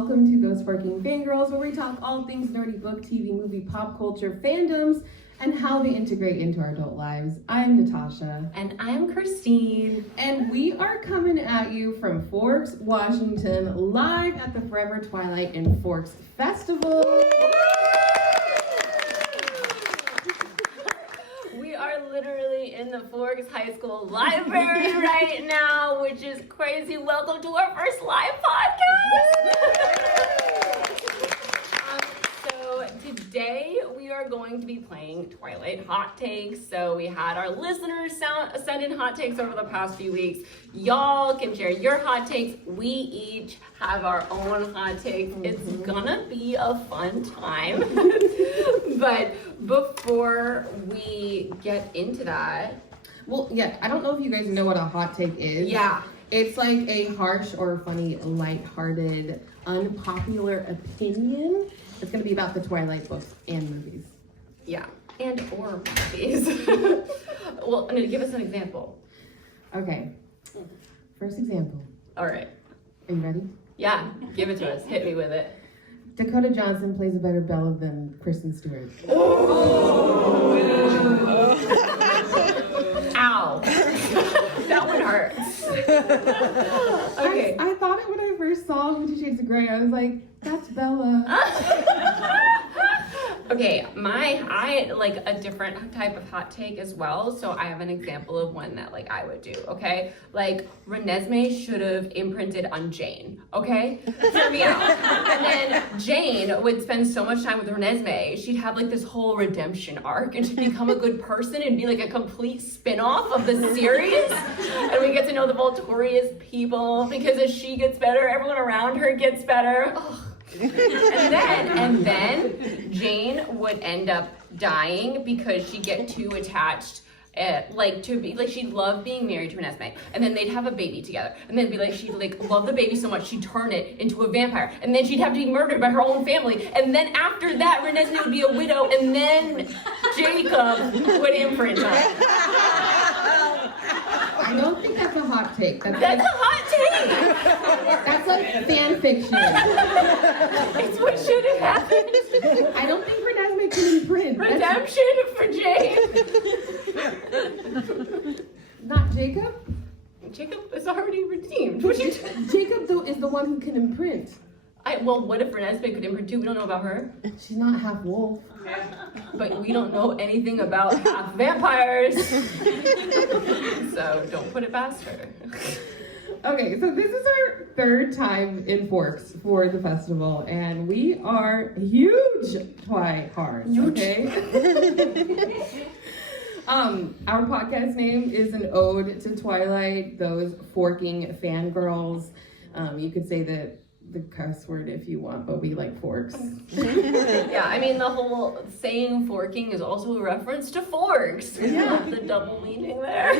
welcome to Those Forking Fangirls, where we talk all things nerdy book, TV, movie, pop culture, fandoms, and how they integrate into our adult lives. I'm Natasha. And I'm Christine. And we are coming at you from Forks, Washington, live at the Forever Twilight and Forks Festival. We are literally in the Forks Highschool Library right now, which is crazy. Welcome to our first live podcast. So today we are going to be playing Twilight Hot Takes. So we had our listeners send in hot takes over the past few weeks. Y'all can share your hot takes. We each have our own hot takes. It's gonna be a fun time. But before we get into that, well, yeah, I don't know if you guys know what a hot take is. Yeah. It's like a harsh or funny, lighthearted, unpopular opinion. It's going to be about the Twilight books and movies. Yeah, and or movies. Well, I'm going to give us an example. Okay. First example. All right. Are you ready? Yeah, give it to us. Hit me with it. Dakota Johnson plays a better Bella than Kristen Stewart. Oh! Ow. That one hurts. Okay. I thought it when I first saw 50 Shades of Grey. I was like, that's Bella. Okay, I like a different type of hot take as well. So I have an example of one that like I would do, okay? Like Renesmee should have imprinted on Jane, okay? Hear me out. And then Jane would spend so much time with Renesmee, she'd have like this whole redemption arc and she'd become a good person and be like a complete spin-off of the series. And we get to know the Volturia's people because as she gets better, everyone around her gets better. Ugh. And then Jane would end up dying because she'd get too attached, she'd love being married to Renesmee, and then they'd have a baby together, and then be like she'd like love the baby so much she'd turn it into a vampire, and then she'd have to be murdered by her own family, and then after that Renesmee would be a widow, and then Jacob would imprint her. I don't think that's a hot take. That's a hot take. That's like fan fiction. It's what should have happened. I don't think Renesmee can imprint. Redemption for Jane. Not Jacob? Jacob is already redeemed. Jacob though is the one who can imprint. Well, what if Renesmee could imprint too? We don't know about her. She's not half wolf. But we don't know anything about half vampires. So don't put it past her. Okay, so this is our third time in Forks for the festival, and we are huge Twi-hards, okay? Our podcast name is an ode to Twilight, those forking fangirls. You could say that the cuss word if you want, but we like forks. Yeah, I mean the whole saying forking is also a reference to forks. Yeah. The double meaning there.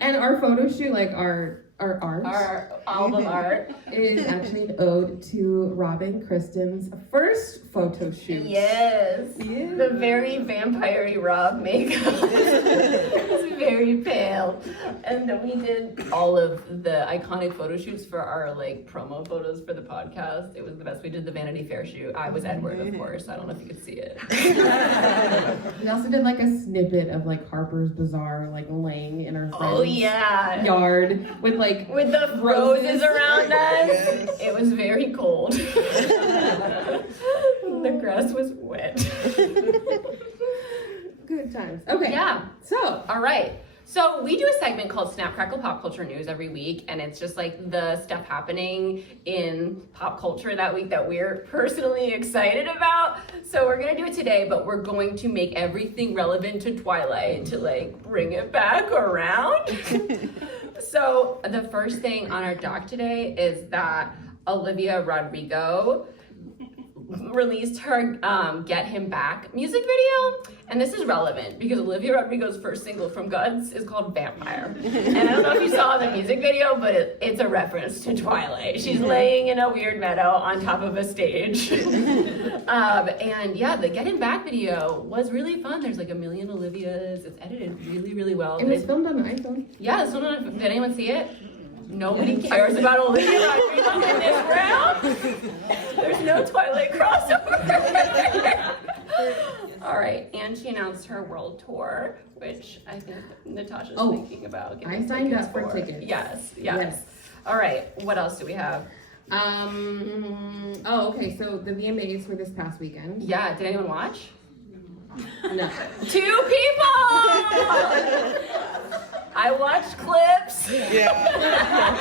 And our photo shoot, like our art, Our album art is actually an ode to Robin Kristen's first photo shoot. Yes. Yeah. The very vampire-y Rob makeup. It's very pale. And then we did all of the iconic photo shoots for our like promo photos for the podcast. It was the best. We did the Vanity Fair shoot. I was Edward, of course. I don't know if you could see it. We also did like a snippet of like Harper's Bazaar like laying in our friend's yard with the roses around us. It was very cold. The grass was wet. Good times. Okay. Yeah. So, all right. So we do a segment called Snap Crackle Pop Culture News every week, and it's just like the stuff happening in pop culture that week that we're personally excited about. So we're gonna do it today, but we're going to make everything relevant to Twilight to like bring it back around. So the first thing on our doc today is that Olivia Rodrigo released her Get Him Back music video, and this is relevant because Olivia Rodrigo's first single from Guts is called Vampire, and I don't know if you saw the music video, but it's a reference to Twilight. She's laying in a weird meadow on top of a stage. And yeah, the Get Him Back video was really fun. There's like a million Olivias. It's edited really, really well. It was filmed on an iPhone. Yeah, did anyone see it? Nobody cares about Olivia Rodrigo in this round. There's no Twilight crossover. All right, and she announced her world tour, which I think Natasha's thinking about getting I signed tickets up for tickets. Yes. All right, what else do we have? Okay, so the VMAs were this past weekend. Yeah, did anyone watch? No. 2 people! I watched clips. Yeah.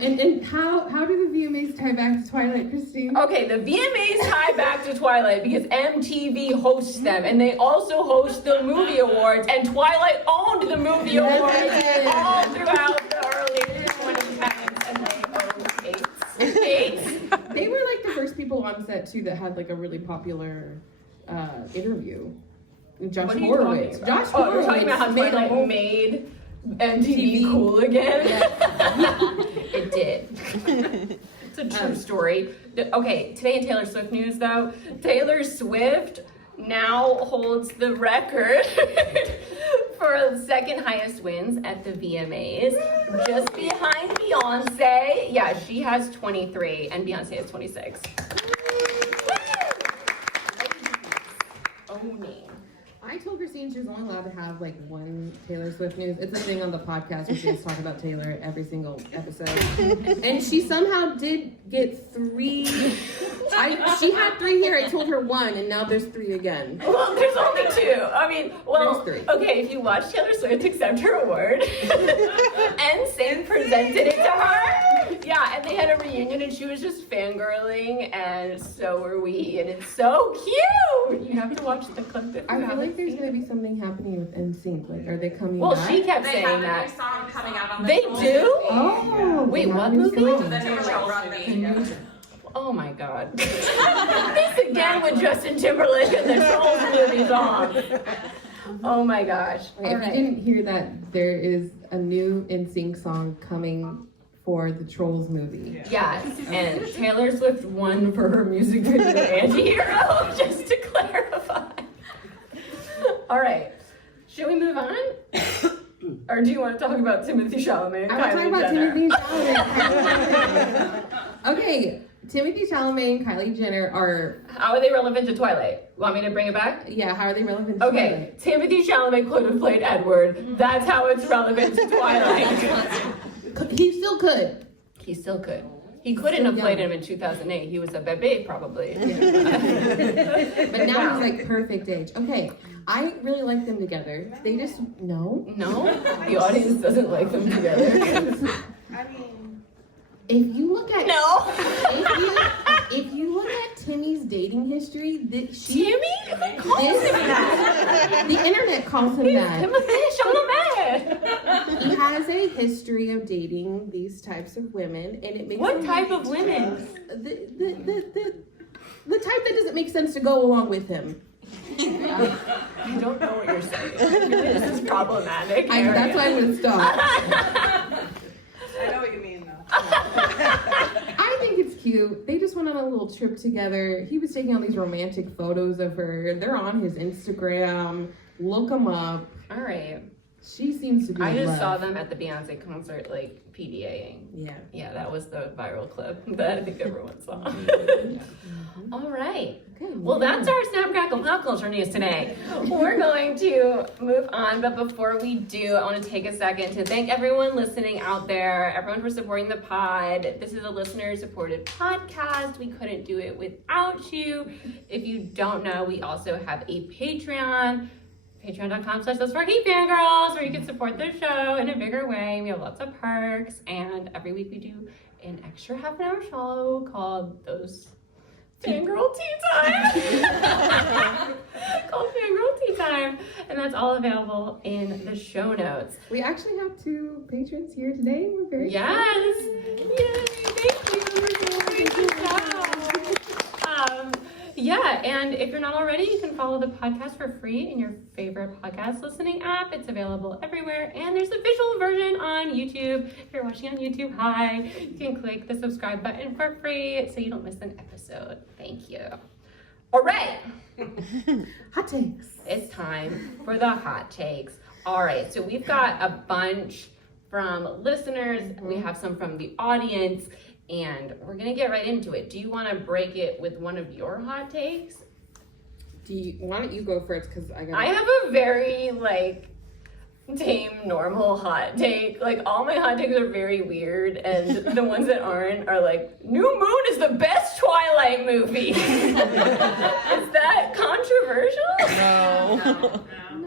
And how do the VMAs tie back to Twilight, Christine? Okay, the VMAs tie back to Twilight because MTV hosts them, and they also host the movie awards, and Twilight owned the movie awards all throughout the early 2010s, and they owned dates. They were like the first people on set too that had like a really popular interview. Josh What are you talking Horowitz. about? Josh Oh, you're talking Horowitz about how Twilight made MTV cool again? Yeah. It did. It's a true story. Okay, today in Taylor Swift news though, Taylor Swift now holds the record for the second highest wins at the VMAs, just behind Beyonce. Yeah, she has 23 and Beyonce has 26. Owning. I told Christine she was only allowed to have like one Taylor Swift news. It's a thing on the podcast where she just talk about Taylor every single episode. And she somehow did get 3. She had 3 here. I told her 1, and now there's 3 again. Well, there's only 2. I mean, well, There's 3. okay, if you watch Taylor Swift accept her award, NSYNC presented it to her. Yeah, and they had a reunion, and she was just fangirling, and so were we, and it's so cute. You have to watch the clip. If I you feel haven't like there's seen gonna it. be something happening with NSYNC. Like, are they coming Well, back? she kept They saying have a that. new song coming out on the They Trolls do? movie. Oh, Wait, they have what a new movie? song. The new Trolls movie. Oh my god. This again with Justin Timberlake and the Trolls movie song. Oh my gosh. Wait, if you didn't hear that, there is a new NSYNC song coming for the Trolls movie. Yes, and Taylor Swift won for her music video Anti-Hero, just to clarify. All right, should we move on? Or do you want to talk about Timothee Chalamet and I want to talk Kylie about Jenner? Timothee Chalamet. Okay, Timothee Chalamet and Kylie Jenner are, How are they relevant to Twilight? Want me to bring it back? how are they relevant to Okay, Timothee Chalamet could have played Edward. That's how it's relevant to Twilight. Twilight? He still could. He still could. He couldn't have played him in 2008. He was a bebe, probably. But now he's like perfect age. Okay, I really like them together. They just, no. The audience doesn't like them together. I mean, If you look at No. if you look at Timmy's dating history, Timmy? the internet calls him that. Timothée Chalamet. He has a history of dating these types of women, and it makes What him type of women? the type that doesn't make sense to go along with him. I don't know what you're saying. This is problematic. That's why I'm gonna stop. I know what you mean, though. I think it's cute. They just went on a little trip together. He was taking all these romantic photos of her. They're on his Instagram. Look them up. All right. She seems to be I in just love. saw them at the Beyonce concert, like PDAing. Yeah. Yeah, that was the viral clip that I think everyone saw. All right. Okay. Well, that's our Snap Crackle Pop Culture news today. We're going to move on, but before we do, I want to take a second to thank everyone listening out there, everyone for supporting the pod. This is a listener-supported podcast. We couldn't do it without you. If you don't know, we also have a Patreon. Patreon.com/those4geekfangirls, where you can support the show in a bigger way. We have lots of perks, and every week we do an extra half-an-hour show called Those Fangirl Tea Time. Called Fangirl Tea Time, and that's all available in the show notes. We actually have 2 patrons here today. We're very Yes! Yay! Thank you! Thank you. Yeah, and if you're not already, you can follow the podcast for free in your favorite podcast listening app. It's available everywhere, and there's a visual version on YouTube. If you're watching on YouTube, hi. You can click the subscribe button for free so you don't miss an episode. Thank you. All right. Hot takes. It's time for the hot takes. All right, so we've got a bunch from listeners, we have some from the audience, and we're gonna get right into it. Do you wanna break it with one of your hot takes? Why don't you go first? Because I have a very, like, tame, normal hot take. Like, all my hot takes are very weird, and the ones that aren't are like, New Moon is the best Twilight movie. Is that controversial? No.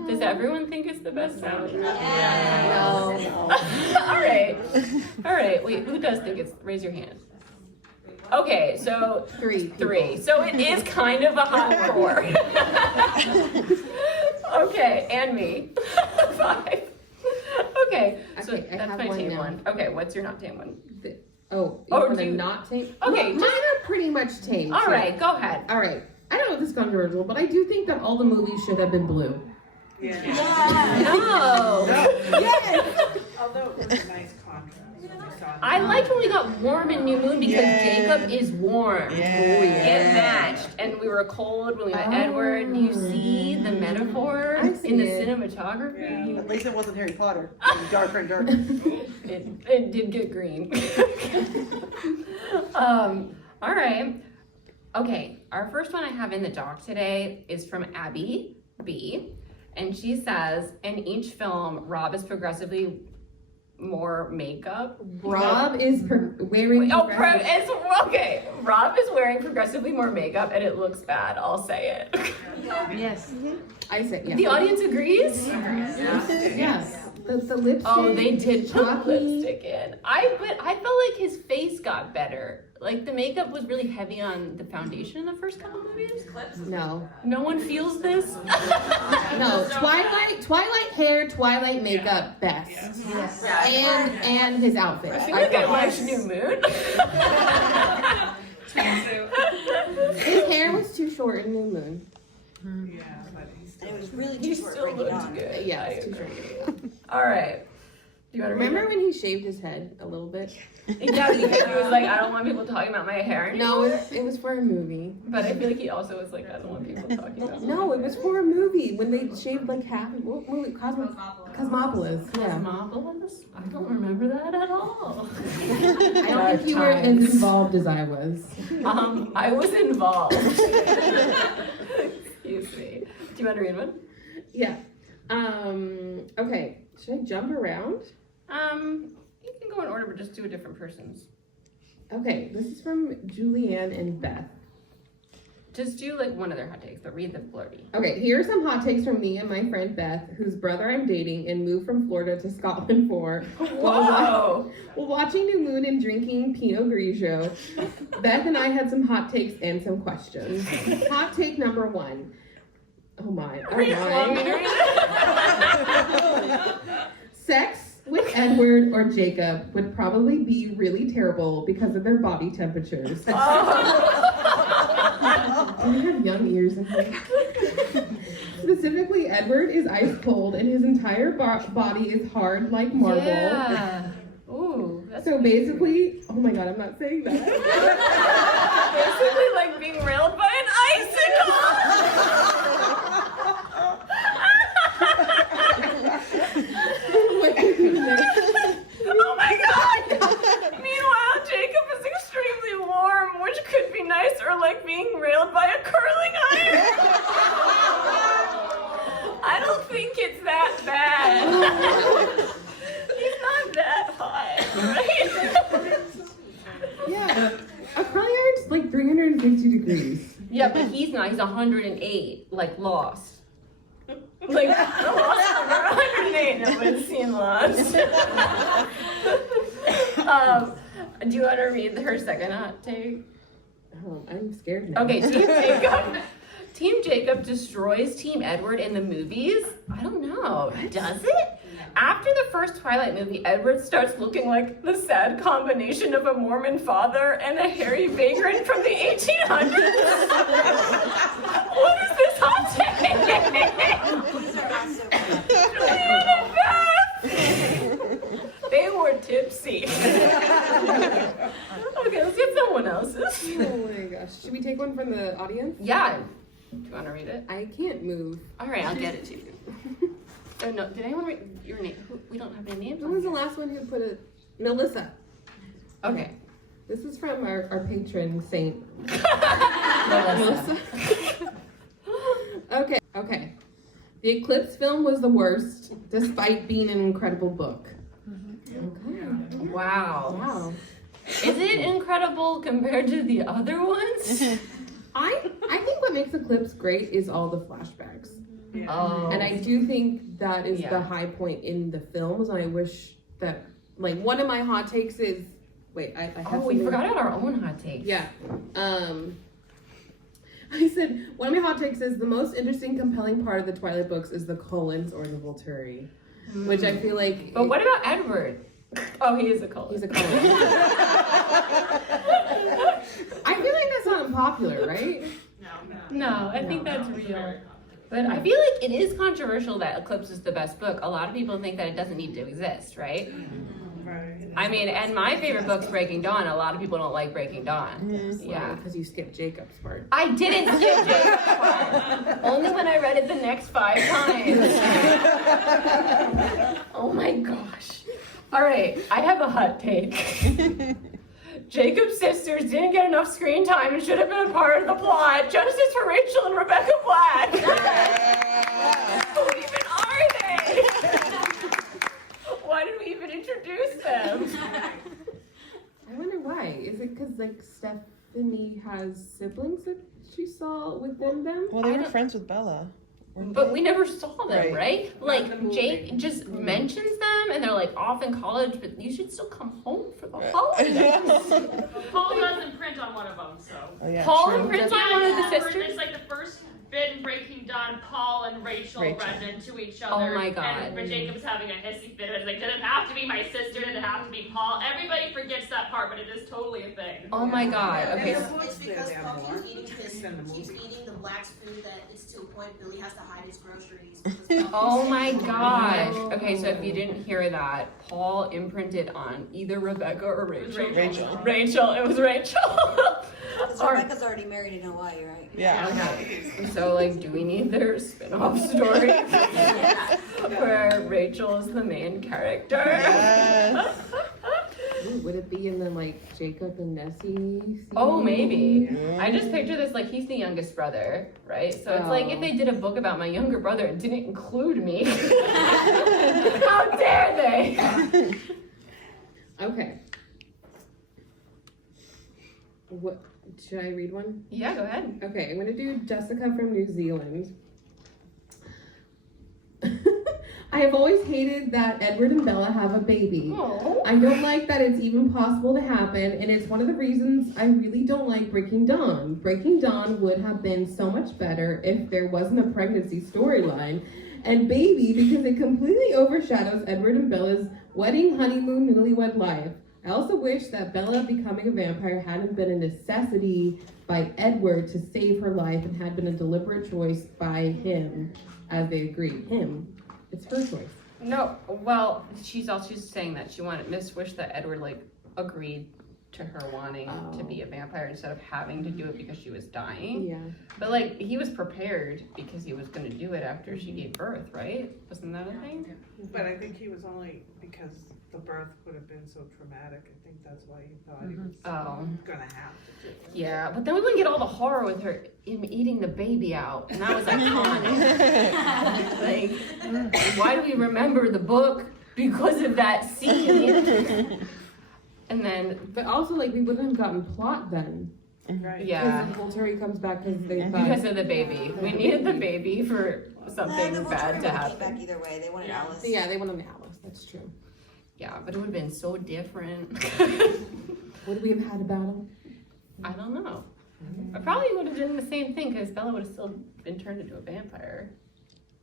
Does everyone think it's the best Twilight movie? No. All right. Wait, who does think it's? Raise your hand. Okay, so Three. So it is kind of a hot four. Okay, and me. 5. Okay, so Okay, I that's have my one tame now. one. Okay, what's your not tame one? Oh, Oh, you do you- not tame? Okay, Mine are pretty much tame. All too. right, go ahead. All right. I don't know if this is controversial, but I do think that all the movies should have been blue. Yeah. No. Although it was a nice contrast. when we saw it. I liked when we got warm in New Moon because Jacob is warm. It matched, and we were cold when we met Edward. Do you see the metaphor I see in the it. cinematography? At least it wasn't Harry Potter. It was darker and darker. It did get green. All right. Okay, our first one I have in the doc today is from Abby B. And she says, in each film, Rob is progressively more makeup. Rob is wearing. Okay. Rob is wearing progressively more makeup, and it looks bad. I'll say it. Yes. I say yeah. The audience agrees. Yes. The lipstick. Oh, they did put chocolate. lipstick in. I felt like his face got better. Like, the makeup was really heavy on the foundation in the first couple movies. No. No one feels this. No. Twilight hair, Twilight makeup, best. Yes. And his outfit. I feel like I watched New Moon. His hair was too short in New Moon. Yeah, but he's still. It was really He too short still breaking looked on. good. Yeah, I it's too agree. short. All right. Do you want to Remember when he shaved his head a little bit? Yeah, because he was like, I don't want people talking about my hair No, anymore. it was for a movie. But I feel like he also was like, I don't want people talking about No, it was for a movie when they shaved like half. What movie? Cosmopolis. Yeah. Cosmopolis? I don't remember that at all. I don't think you were as involved as I was. I was involved. Excuse me. Do you want to read one? Yeah. Okay. Should I jump around? You can go in order, but just do a different person's. Okay. This is from Julianne and Beth. Just do like one of their hot takes, but read the blurby. Okay. Here are some hot takes from me and my friend Beth, whose brother I'm dating and moved from Florida to Scotland for. Whoa! While watching New Moon and drinking Pinot Grigio, Beth and I had some hot takes and some questions. Hot take number 1. Oh my. Oh Read it, want me to my. read it? Sex with Edward or Jacob would probably be really terrible because of their body temperatures. Do we have young ears in here? Specifically, Edward is ice cold and his entire body is hard like marble. Yeah. Ooh, that's So basically, oh my god, I'm not saying that. basically like being railed by an icicle. Oh my god! Meanwhile, Jacob is extremely warm, which could be nice, or like being railed by a curling iron. I don't think it's that bad. He's not that hot, right? Yeah, a curling iron's like 360 degrees. Yeah, but he's not. He's 108, like Lost. Like, Lost number 108. No one's seen Lost. Do you want to read her second hot take? Oh, I'm scared now. Okay, Team Jacob destroys Team Edward in the movies? I don't know. Does it? After the first Twilight movie, Edward starts looking like the sad combination of a Mormon father and a hairy vagrant from the 1800s. What is this hot take? They were tipsy. Okay, let's get someone else's. Oh my gosh. Should we take one from the audience? Yeah. Do you want to read it? I can't move. All right, I'll get it to you. Oh no, did anyone read? your name. We don't have any names. Who was the last one who put it? Melissa. Okay. This is from our patron saint. Melissa. Okay. The Eclipse film was the worst, despite being an incredible book. Okay. Wow. Is it incredible compared to the other ones? I think what makes Eclipse great is all the flashbacks. Yeah. Oh. And I do think that is Yeah. the high point in the films, and I wish that, like, one of my hot takes is, wait, I have we something- forgot about our own hot takes. Yeah. I said, one of my hot takes is the most interesting, compelling part of the Twilight books is the Cullens or the Volturi, which I feel like... But what about Edward? Oh, he is a Cullen. He's a Cullen. I feel like that's not unpopular, right? No, I think that's real. But I feel like it is controversial that Eclipse is the best book. A lot of people think that it doesn't need to exist, right? Right. I mean, and my favorite book's Breaking Dawn. A lot of people don't like Breaking Dawn. Yeah. Because you skipped Jacob's part. I didn't skip Jacob's part. Only when I read it the next 5 times. Oh my gosh. All right, I have a hot take. Jacob's sisters didn't get enough screen time and should have been a part of the plot. Justice for Rachel and Rebecca Black. Who even are they? Why did we even introduce them? I wonder why. Is it because, like, Stephanie has siblings that she saw within them? Well, they were friends with Bella. But we never saw them, right? Like, Not the movie. Jake just mentions them and they're like off in college, but you should still come home for the holidays. Paul doesn't print on one of them, so. Oh, yeah, Paul true. imprints on one of the sisters? It's like the first bit in Breaking Dawn, Paul and Rachel Rachel. run into each Oh other. my God. And Jacob's having a hissy fit. It's like, did it have to be my sister? Did it have to be Paul? Everybody forgets that part, but it is totally a thing. Oh my god. Okay. Yeah. It's because Say that Paul more. keeps eating his, Than the keeps movie. eating the black's food that it's to a point Billy has to hide his groceries. Oh my gosh. Okay, so if you didn't hear that, Paul imprinted on either Rebecca or Rachel. Rachel. Rachel. It was Rachel. Because Rebecca's already married in Hawaii, right? Yeah. Okay. So, like, do we need their spin-off story where Rachel is the main character? Yes. Ooh, would it be in the, like, Jacob and Nessie scene? Oh, maybe. Yeah. I just picture this like he's the youngest brother, right? So it's like if they did a book about my younger brother and didn't include me. How dare they? Okay. What, should I read one? Yeah, go ahead. Okay, I'm gonna do Jessica from New Zealand. I have always hated that Edward and Bella have a baby. Oh. I don't like that it's even possible to happen, and it's one of the reasons I really don't like Breaking Dawn. Breaking Dawn would have been so much better if there wasn't a pregnancy storyline and baby because it completely overshadows Edward and Bella's wedding, honeymoon, newlywed life. I also wish that Bella becoming a vampire hadn't been a necessity by Edward to save her life and had been a deliberate choice by him, as they agreed. Him. It's her choice. No, well, she's also saying that she wished that Edward like agreed to her wanting to be a vampire instead of having to do it because she was dying. Yeah. But like he was prepared because he was going to do it after she gave birth, right? Wasn't that a thing? But I think he was only because the birth would have been so traumatic. I think that's why he thought he was gonna have to do it. Yeah, but then we wouldn't get all the horror with her him eating the baby out, and that was iconic. Like, why do we remember the book? Because of that scene. And then, But also, like, we wouldn't have gotten plot then. Right. yeah, Because the Volturi comes back because they thought... because of the baby. We needed the baby for something the bad to Volturi came happen. back either way. They wanted Alice. Yeah, they went on the Alice. That's true. Yeah, but it would have been so different. Would we have had a battle? I don't know. I probably would have done the same thing because Bella would have still been turned into a vampire,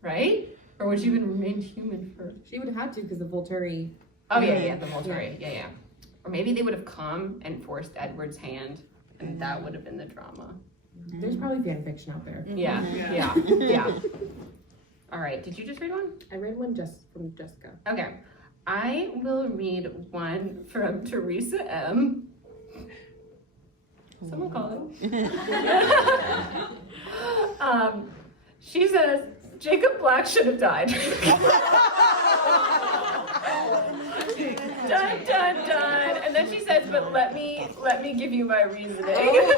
right? Or would she have remained human for? She would have had to because the Volturi... Oh yeah, the Volturi, yeah. Or maybe they would have come and forced Edward's hand, and that would have been the drama. There's probably fan fiction out there. Yeah. All right, did you just read one? I read one just from Jessica. Okay, I will read one from Teresa M. Someone call it. She says, Jacob Black should have died. Dun, dun, dun. And then she says, but let me give you my reasoning.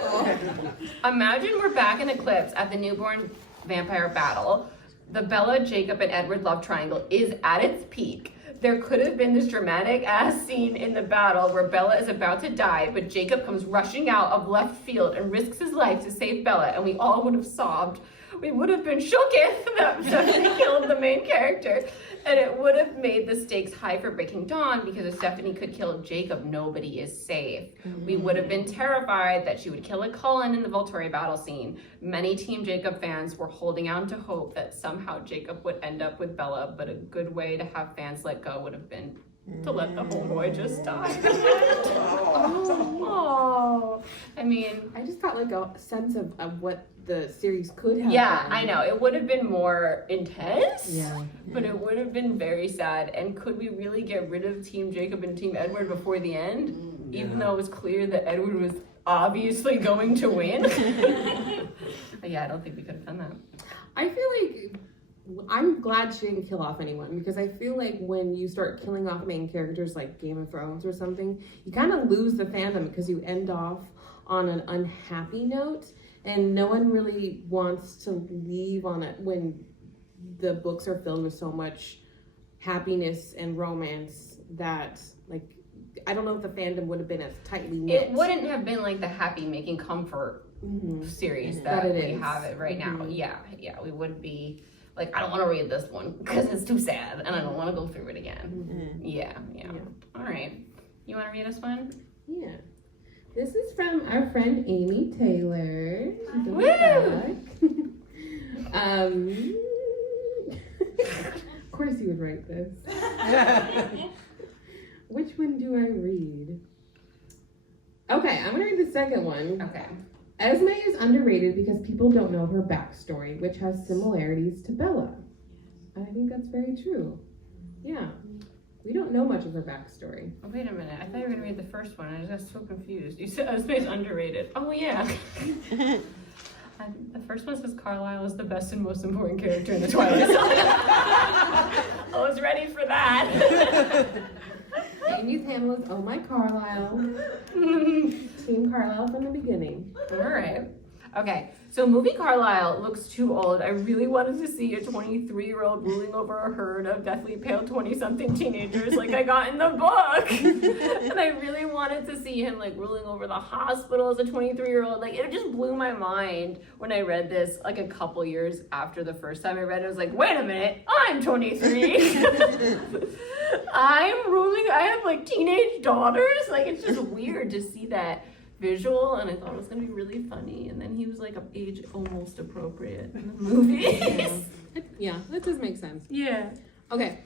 Imagine we're back in Eclipse at the newborn vampire battle. The Bella, Jacob, and Edward love triangle is at its peak. There could have been this dramatic ass scene in the battle where Bella is about to die, but Jacob comes rushing out of left field and risks his life to save Bella, and we all would have sobbed. We would have been shooketh that Stephanie killed the main character, and it would have made the stakes high for Breaking Dawn because if Stephanie could kill Jacob, nobody is safe. We would have been terrified that she would kill a Cullen in the Volturi battle scene. Many Team Jacob fans were holding out to hope that somehow Jacob would end up with Bella, but a good way to have fans let go would have been to let the homeboy just die. Oh, I mean, I just got like a sense of what the series could have yeah, been. I know. It would have been more intense, Yeah. but it would have been very sad. And could we really get rid of Team Jacob and Team Edward before the end? Even though it was clear that Edward was obviously going to win? Yeah, I don't think we could have done that. I feel like I'm glad she didn't kill off anyone because I feel like when you start killing off main characters like Game of Thrones or something, you kind of lose the fandom because you end off on an unhappy note and no one really wants to leave on it when the books are filled with so much happiness and romance that like I don't know if the fandom would have been as tightly knit. It wouldn't have been like the happy making comfort series that we have it right now. Yeah, we would be like, I don't want to read this one because it's too sad and I don't want to go through it again. Yeah. All right. You want to read this one? Yeah. This is from our friend Amy Taylor. Woo! Of course you would write this. Which one do I read? Okay, I'm gonna read the second one. Okay. Esme is underrated because people don't know her backstory, which has similarities to Bella. And I think that's very true. Yeah. We don't know much of her backstory. Oh, wait a minute. I thought you were going to read the first one. I just got so confused. You said Esme's underrated. Oh, yeah. The first one says Carlisle is the best and most important character in the Twilight Saga. I was ready for that. Amy's handle is Oh My Carlisle. Team Carlisle from the beginning. All right. Okay, so movie Carlisle looks too old. I really wanted to see a 23-year-old ruling over a herd of deathly pale 20-something teenagers like I got in the book. And I really wanted to see him like ruling over the hospital as a 23-year-old. Like it just blew my mind when I read this like a couple years after the first time I read it. I was like, wait a minute, I'm 23. I'm ruling, I have like teenage daughters. Like it's just weird to see that visual, and I thought it was gonna be really funny, and then he was like of age almost appropriate in the movies. Yeah, that does make sense. Yeah. Okay.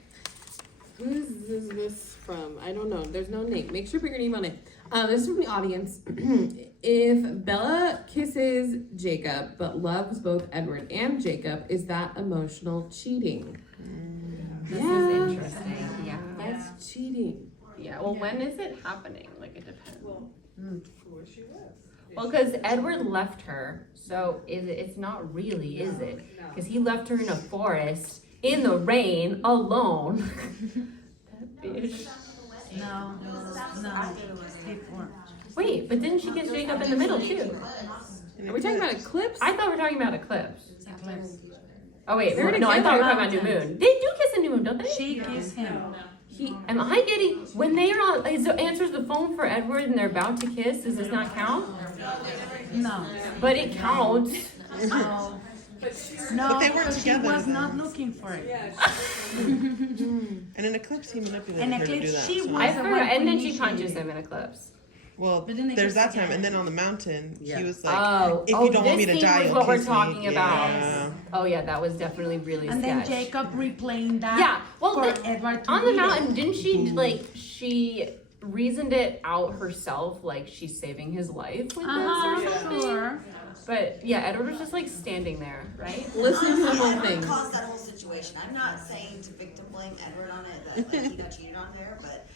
Who is this from? I don't know. There's no name. Make sure to put your name on it. This is from the audience. If Bella kisses Jacob but loves both Edward and Jacob, is that emotional cheating? This is interesting. Yeah. That's cheating. Yeah. Well, when is it happening? Like it depends. Where she lives. Well, because Edward left her, so it's not really, is it? Because he left her in a forest, in the rain, alone. That bitch. No. Wait, but didn't she kiss Jacob in the middle, too? Are we talking about Eclipse? I thought we were talking about Eclipse. Oh, wait, They're no, I thought we were together. talking about New Moon. They do kiss in New Moon, don't they? She kissed him. Am I getting, when they are on, answers the phone for Edward and they're about to kiss, does this not count? No. But it counts. No. No, But they weren't because together she was then. not looking for it. And in Eclipse, he manipulated In her to do Eclipse, that. she so- was- I the forgot, one and then who she punches initiated. him in Eclipse. Well, But then they there's kissed that time, again. and then on the mountain, Yeah. he was like, Oh, if you don't want me this to scene die, was you'll what we're kiss talking me. about. Yeah. Oh yeah, that was definitely really And then sketch. Jacob replaying that Yeah, well, for the- Edward to on the read it. mountain, didn't she like she reasoned it out herself, like she's saving his life with this or something? Sure. But yeah, Edward was just like standing there, right? Listen to the whole Edward thing. caused that whole situation. I'm not saying to victim blame Edward on it, that like he got cheated on there, but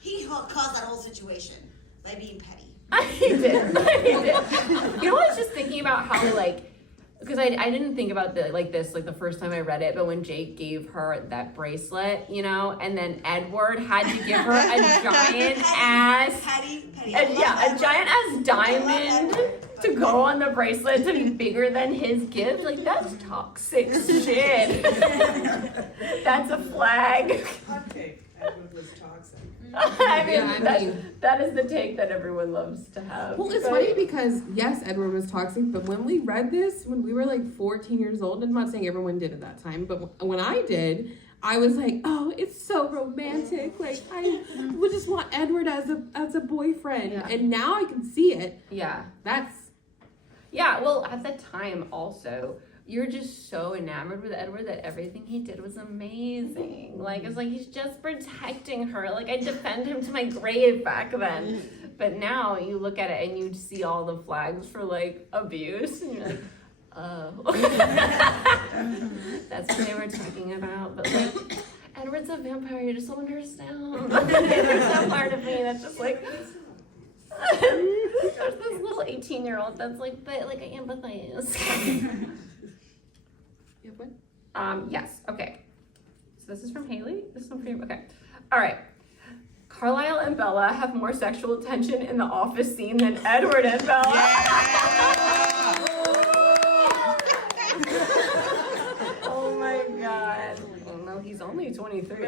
he caused that whole situation by being petty. He did. He did. You know, I was just thinking about how like because I didn't think about the first time I read it, but when Jake gave her that bracelet, you know, and then Edward had to give her a giant ass, a giant ass diamond to go on the bracelet to be bigger than his gift. Like, that's toxic shit. That's a flag. Hot take, Edward was toxic. That is the take that everyone loves to have. Well, it's funny because, yes, Edward was toxic, but when we read this, when we were like 14 years old, and I'm not saying everyone did at that time, but when I did, I was like, oh, it's so romantic. Like, I would just want Edward as a boyfriend. Yeah. And now I can see it. Yeah. Yeah, well, at the time also, you're just so enamored with Edward that everything he did was amazing. Like, it's like he's just protecting her. Like, I'd defend him to my grave back then. But now you look at it and you see all the flags for, like, abuse. And you're like, oh. That's what they were talking about. But, like, Edward's a vampire. You just don't understand. There's that part of me that's just like... There's this little 18-year-old that's like, but like I empathize. You have one? Yes. Okay. So this is from Haley. This one for you. Okay. All right. Carlisle and Bella have more sexual tension in the office scene than Edward and Bella. Yeah! Oh my God. Well, no, he's only 23.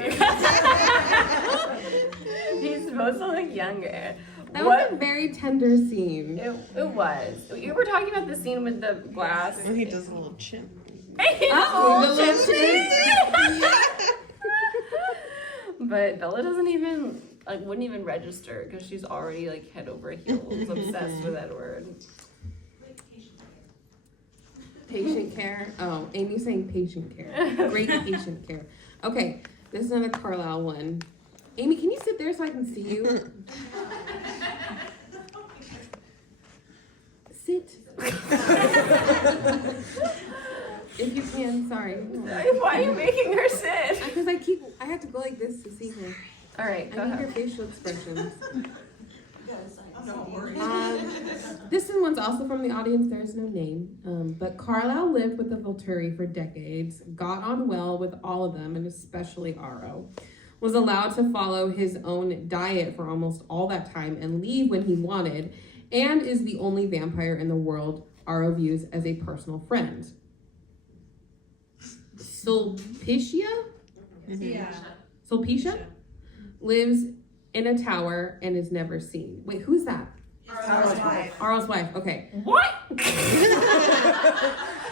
He's supposed to look younger. That was a very tender scene. It was. You were talking about the scene with the glass. And he does a little chin. Oh, the little chin. But Bella doesn't even, like, wouldn't even register because she's already, like, head over heels obsessed with Edward. Patient care. Oh, Amy's saying patient care. Great patient care. Okay, this is another Carlisle one. Amy, can you sit there so I can see you? Sit. If you can, sorry. Why are you making her sit? Because I have to go like this to see her. All right, go I need ahead. your facial expressions. This one's also from the audience. There's no name. But Carlisle lived with the Volturi for decades, got on well with all of them, and especially Aro. Was allowed to follow his own diet for almost all that time and leave when he wanted, and is the only vampire in the world Aro views as a personal friend. Sulpicia? Yeah. Sulpicia? Lives in a tower and is never seen. Wait, who's that? Aro's wife. Aro's wife, okay. What? Aro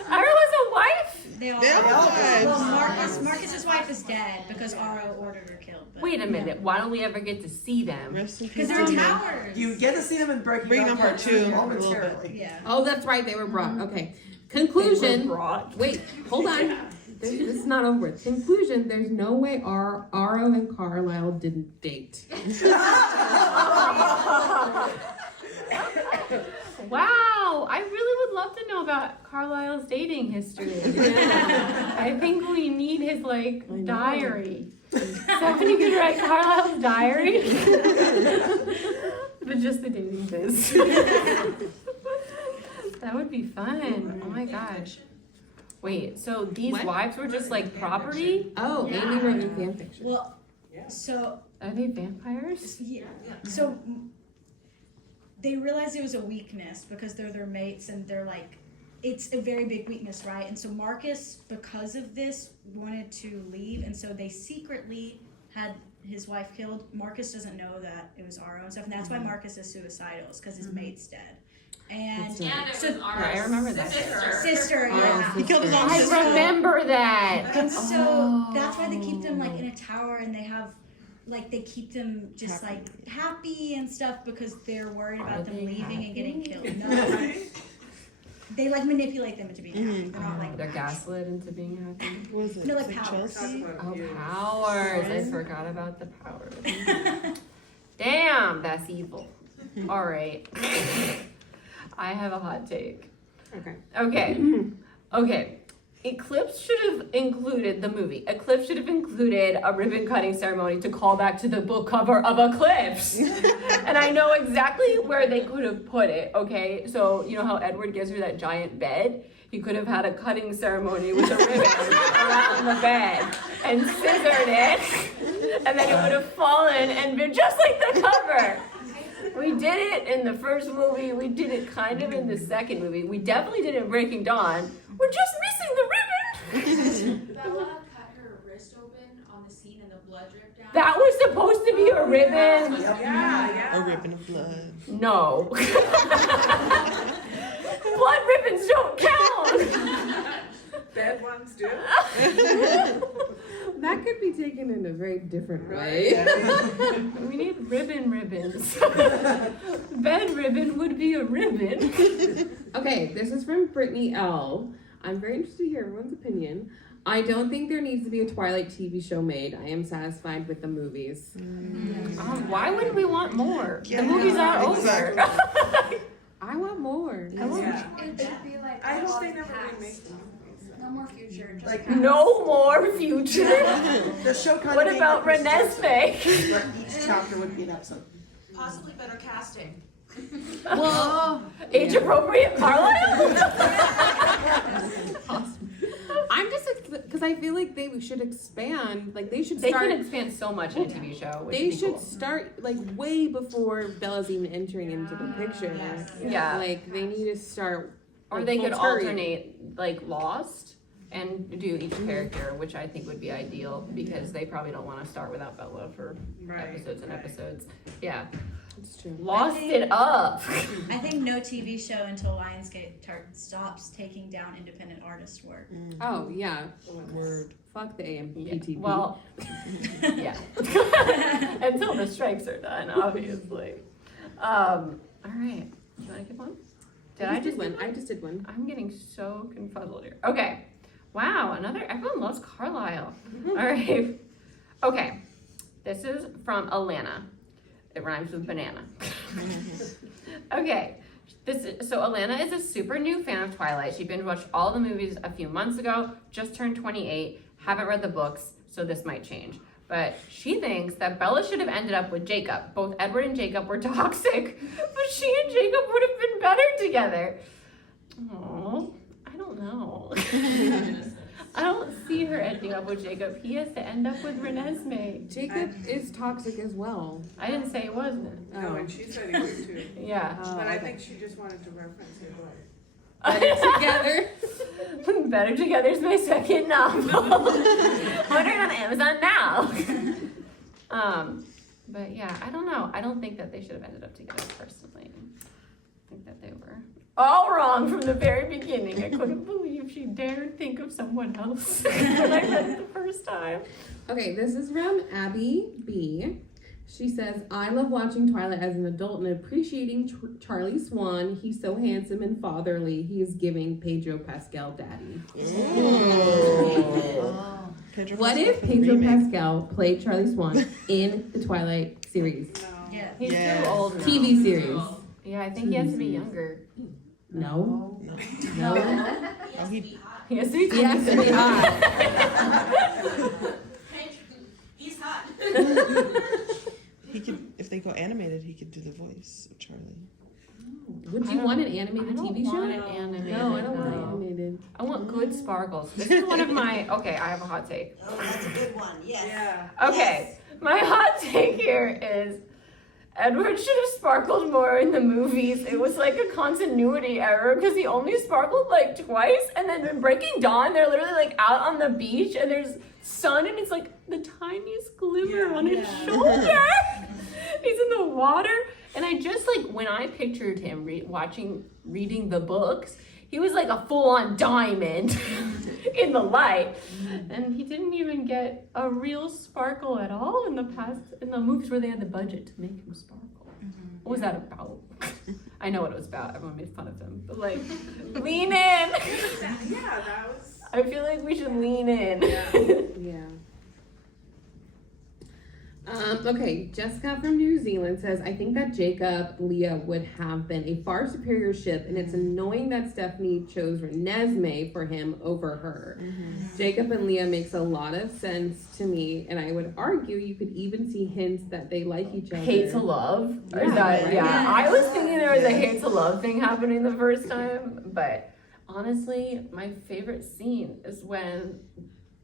was a wife? They all They all are. Well, wives. Marcus's wife is dead because Aro ordered her killed. But Wait a minute. Why don't we ever get to see them? Rest in because peace. they're in Dina. towers. You get to see them in Breaking Up Part 2 a little bit. momentarily. Yeah. Oh, that's right, they were brought. Okay. Conclusion. They were brought. Wait, hold on. This is not over. Conclusion, there's no way Aro and Carlisle didn't date. Wow, I really would love to know about Carlisle's dating history. I think we need his, like, I know. diary. Stephanie could write Carlisle's diary. But just the dating biz. That would be fun. Oh my gosh. Wait, so these What? wives were just like property? Oh, Yeah. Amy wrote a fan fiction. Well, Yeah. so Are they vampires? yeah. So they realized it was a weakness because they're their mates and they're like, it's a very big weakness, right? And so Marcus, because of this, wanted to leave, and so they secretly had his wife killed. Marcus doesn't know that it was Aro and stuff, and that's why Marcus is suicidal, is because his mate's dead. And That's right. And it So- was Yeah, I remember that. sister, Oh, yeah. He killed his own I sister. remember that. And so Oh. that's why they keep them like in a tower, and they have like they keep them just Happy. like happy and stuff because they're worried Are about them they leaving and getting happy? killed. No, they like manipulate them into being happy. They're not like They're gaslit into being happy. What was it? No, like It's powers. Chelsea? Oh, powers. I forgot about the powers. Damn, that's evil. All right. I have a hot take. Okay. Okay. Okay. Eclipse should have included the movie. Eclipse should have included a ribbon cutting ceremony to call back to the book cover of Eclipse. And I know exactly where they could have put it, okay? So, you know how Edward gives her that giant bed? He could have had a cutting ceremony with a ribbon around the bed and scissored it, and then it would have fallen and been just like the cover. We did it in the first movie. We did it kind of in the second movie. We definitely did it in Breaking Dawn. We're just missing the ribbon. Bella cut her wrist open on the scene and the blood dripped down. That was supposed to be a ribbon. Yeah. A ribbon of blood. No. Blood ribbons don't count. Bad ones do. That could be taken in a very different way. We need ribbons. Bed ribbon would be a ribbon. Okay, this is from Brittany L. I'm very interested to hear everyone's opinion. I don't think there needs to be a Twilight TV show made. I am satisfied with the movies. Why wouldn't we want more? Yeah, The movies are exactly. over. I want more. Yeah. It should be like I hope they all never past. remake them. No more future. Just Like, past. No more future. The show kind What of about Renesmee? where each chapter would be an episode. Possibly better casting. Well, age appropriate Carlisle? I'm just because I feel like they should expand. Like they should They start. can expand so much in a TV show. Which They would be should cool. start like way before Bella's even entering into the picture. Yes. Yeah. Like they need to start. Or like, they could full turret. alternate like Lost and do each character, which I think would be ideal because they probably don't want to start without Bella for episodes and episodes. Yeah. It's true. Lost it up. I think no TV show until Lionsgate stops taking down independent artist work. Oh yeah. Word. Fuck the Yeah. AMPTP. Well, yeah. Until the strikes are done, obviously. All right. Do you want to get one? Did I just win? I just did one. I'm getting so confuzzled here. Okay. Wow, everyone loves Carlisle. All right. Okay. This is from Alana. It rhymes with banana. Okay. So Alana is a super new fan of Twilight. She binge watched all the movies a few months ago, just turned 28, haven't read the books, so this might change. But she thinks that Bella should have ended up with Jacob. Both Edward and Jacob were toxic, but she and Jacob would have been better together. Oh, I don't know. I don't see her ending up with Jacob. He has to end up with Renesmee. Jacob is toxic as well. I didn't say he wasn't. No, and she said he was too. Yeah. But I think she just wanted to reference it like. Together. Better Together is my second novel. Ordering on Amazon now. But yeah, I don't know. I don't think that they should have ended up together personally. I think that they were all wrong from the very beginning. I couldn't believe she dared think of someone else when I read it the first time. Okay, this is from Abby B. She says, I love watching Twilight as an adult and appreciating Charlie Swan. He's so handsome and fatherly. He is giving Pedro Pascal daddy. Pedro What Pascal if for the Pedro remake. Pascal played Charlie Swan in the Twilight series? No. Yeah. He's Yeah. too old now. TV series? Yeah, I think he has to be younger. No. No. No. Oh, he, He has to be He has to be hot. He's hot. he could, if they go animated, he could do the voice of Charlie. Would you want an animated TV show? Want it animated, No, I don't want it no. animated. I want good sparkles. This is one of my. Okay, I have a hot take. Oh, that's a good one. Yes. Yeah. Okay, my hot take here is Edward should have sparkled more in the movies. It was like a continuity error because he only sparkled like twice, and then in Breaking Dawn, they're literally like out on the beach and there's sun and it's like the tiniest glimmer on his shoulder. He's in the water, and I just like when I pictured him reading the books, he was like a full-on diamond in the light, and he didn't even get a real sparkle at all in the movies where they had the budget to make him sparkle. What was that about? I know what it was about. Everyone made fun of him, but like, lean in. Yeah, that was. I feel like we should lean in. Yeah. Okay, Jessica from New Zealand says, I think that Jacob Leah would have been a far superior ship, and it's annoying that Stephanie chose Renesmee for him over her. Jacob and Leah makes a lot of sense to me, and I would argue you could even see hints that they like each other. Hate to love? Or is Yeah, that, right. yeah. Yeah. I was thinking there was a hate to love thing happening the first time, but honestly, my favorite scene is when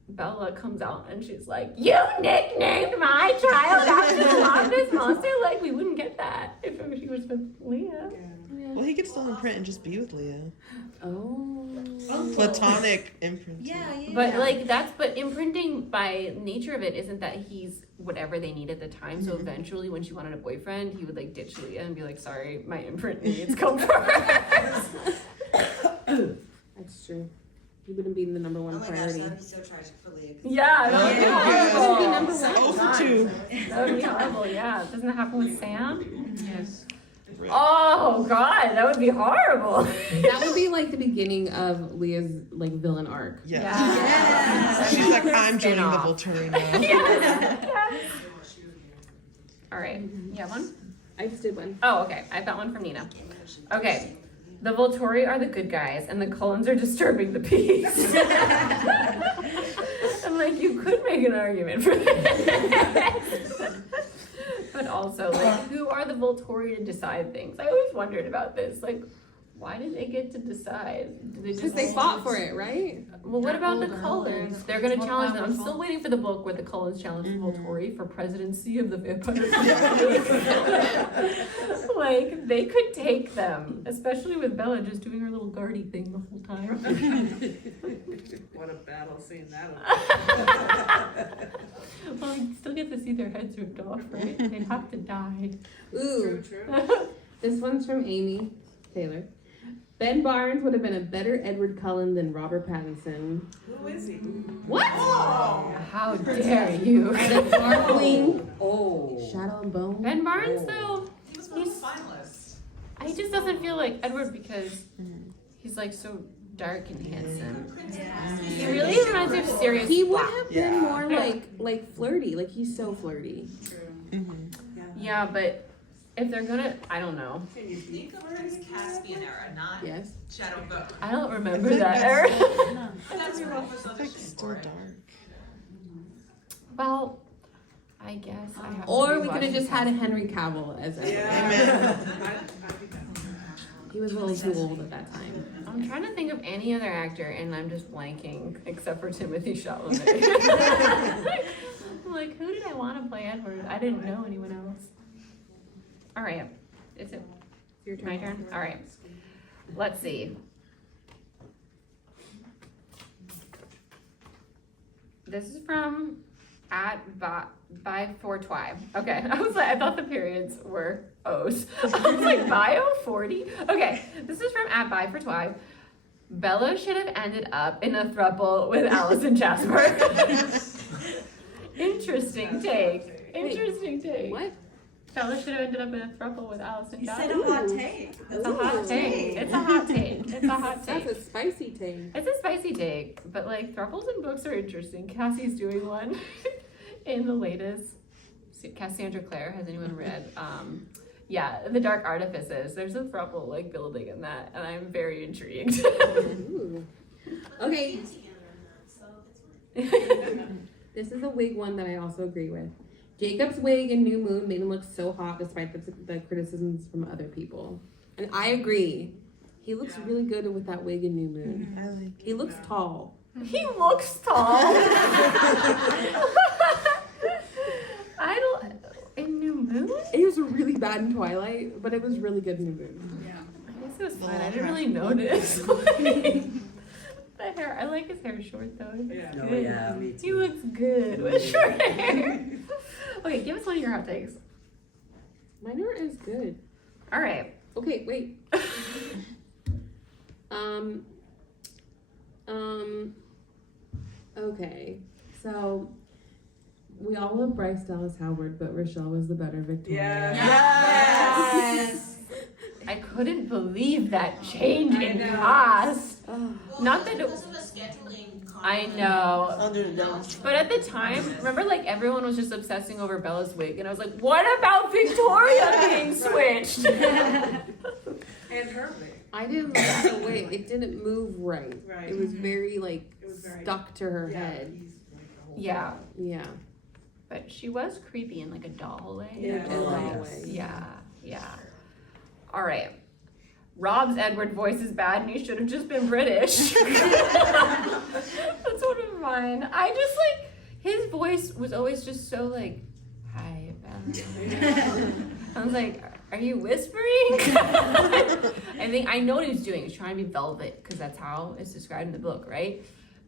Bella comes out and she's like, "You nicknamed my child after the Loch Ness Monster." Like, we wouldn't get that if she was with Leah. Well, he could still imprint and just be with Leah. Oh. Platonic imprint. Yeah. But but imprinting by nature of it isn't that he's whatever they need at the time. So eventually when she wanted a boyfriend, he would like ditch Leah and be like, "Sorry, my imprint needs come first." That's true. He wouldn't be the number one Oh my gosh, priority. that'd be so tragic for Leah. Yeah, that would be That would be horrible. number one. Oh, for two. That would be horrible, yeah. Doesn't that happen with Sam? Yes. Oh god, that would be horrible. That would be like the beginning of Leah's like villain arc. Yeah. She's like, I'm joining the Spin-off. Volturi now. Yes. All right, you have one? I just did one. Oh, okay. I have that one from Nina. Okay. The Volturi are the good guys, and the Cullens are disturbing the peace. I'm like, you could make an argument for this. But also, like, who are the Volturi to decide things? I always wondered about this. Like, why did they get to decide? Did they Because just they fought for it, right? Well, what about the Cullens? They're gonna challenge them. I'm still waiting for the book where the Cullens challenge the Volturi for presidency of the vampire. Like, they could take them, especially with Bella just doing her little guardy thing the whole time. What a battle scene that would Well, you still get to see their heads ripped off, right? They'd have to die. Ooh, be. True. this one's from Amy Taylor. Ben Barnes would have been a better Edward Cullen than Robert Pattinson. Who is he? What? How dare you? The Darkling, Oh. Shadow and Bone. Ben Barnes, though, He was one of the finalists. he just doesn't feel like Edward because he's like so dark and handsome. He really reminds me of Sirius He would Black. have been more like flirty. Like he's so flirty. Yeah, but if they're gonna, I don't know. Can you beat Think of his Caspian era, not Yes. Shadow and Bone. I don't remember that era. That's what I was It's like auditioning still for. it. dark. Well, I guess I have to Or be we could have watching just had a Caspian. Henry Cavill as Edward. Yeah. I'd be down. He was a little too old at that time. I'm trying to think of any other actor, and I'm just blanking, except for Timothee Chalamet. I'm like, who did I want to play Edward? I didn't know anyone else. All right, is it Your turn. my turn? All right, let's see. This is from @by4twi. Okay, I thought the periods were O's. I was like, bio 40? Okay, this is from @by4twi. Bella should have ended up in a throuple with Alice and Jasper. Interesting take. Interesting take. What? Bella should have ended up in a throuple with Alice and You said Jasper. a hot take. It's a hot take. It's a hot take. It's a hot take. That's a spicy take. It's a spicy take, but like throuples in books are interesting. Cassie's doing one in the latest. Cassandra Clare, has anyone read? Yeah, The Dark Artifices. There's a throuple like building in that, and I'm very intrigued. Ooh. Okay. This is a wig one that I also agree with. Jacob's wig in New Moon made him look so hot despite the criticisms from other people. And I agree. He looks really good with that wig in New Moon. I like He looks tall. He looks tall. I don't. In New Moon? It was really bad in Twilight, but it was really good in New Moon. I guess it was fine. I didn't really notice. The hair. I like his hair short though. It looks Oh, good. yeah, me He looks good with short hair. Okay, give us one of your hot takes. Mine aren't as good. All right. Okay, wait. Okay. So we all love Bryce Dallas Howard, but Rochelle was the better Victoria. Yes. I couldn't believe that change in know. cast. Oh, Not that it. Because of a scheduling conflict. I know. Under the dome. But at the time, remember, like everyone was just obsessing over Bella's wig, and I was like, "What about Victoria being switched?" And her wig. I didn't like the way it didn't move right. Right. It was very like It was very- stuck to her Yeah, head. he's like the whole Yeah, Yeah. but she was creepy in like a doll way. Yeah. In a Oh, doll yes. way. Yeah, yeah. All right. Rob's Edward voice is bad and he should have just been British. That's one of mine. I just like, his voice was always just so like, hi, Bella. I was like, are you whispering? I know what he was doing. He's trying to be velvet because that's how it's described in the book, right?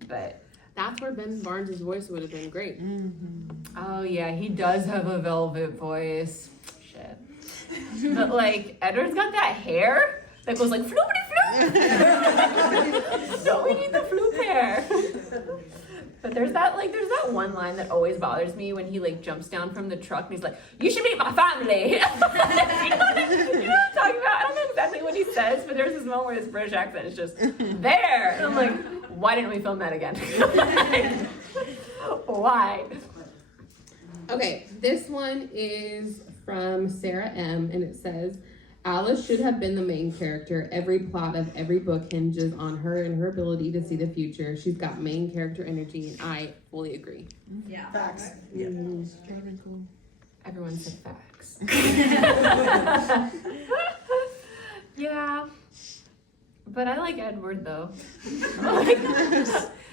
But That's where Ben Barnes' voice would have been great. oh yeah, he does have a velvet voice. Shit. But like, Edward's got that hair that goes like floopity floop. So we need the floop hair. But there's that one line that always bothers me when he like jumps down from the truck and he's like, "You should meet my family." You know what I'm talking about? I don't know exactly what he says, but there's this moment where his British accent is just there. And I'm like, why didn't we film that again? Why? Okay, this one is from Sarah M. and it says, Alice should have been the main character. Every plot of every book hinges on her and her ability to see the future. She's got main character energy, and I fully agree. Yeah. Facts. Yeah. That would have been cool. Everyone said facts. Yeah. But I like Edward though.